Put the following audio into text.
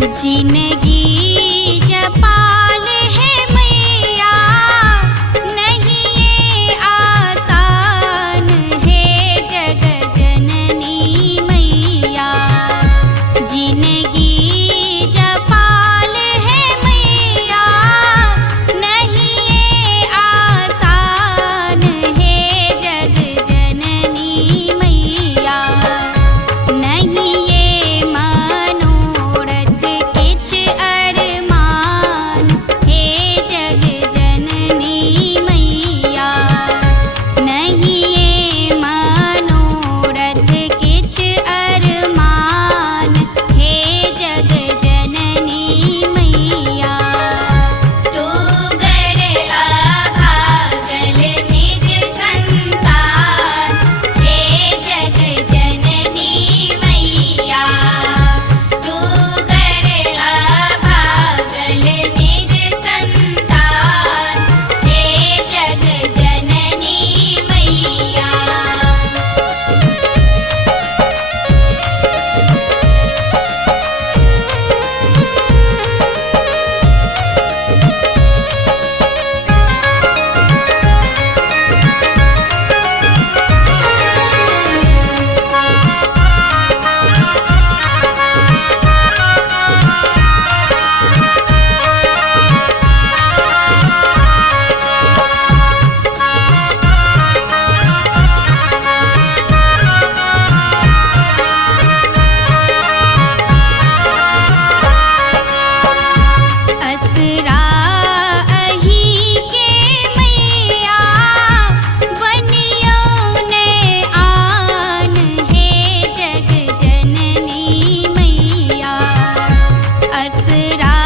जिंदगी जपाल है मैया, नहीं ये आसान है जग जननी मैया। जिंदगी जपाल है मैया, नहीं ये आसान है जग जननी मैया। नहीं ये मनोरथ किछ अरमान हे जग जननी मैया। नहीं ये मनोरथ किछ अरमान हे जग जननी मैया। तू गर अभागल निज संतान हे जग जननी मैया। तू गर अभागल निज संतान हे जग जननी मैया। असरा अही के मैया, बनियो ने आन हे जग जननी मैया। असरा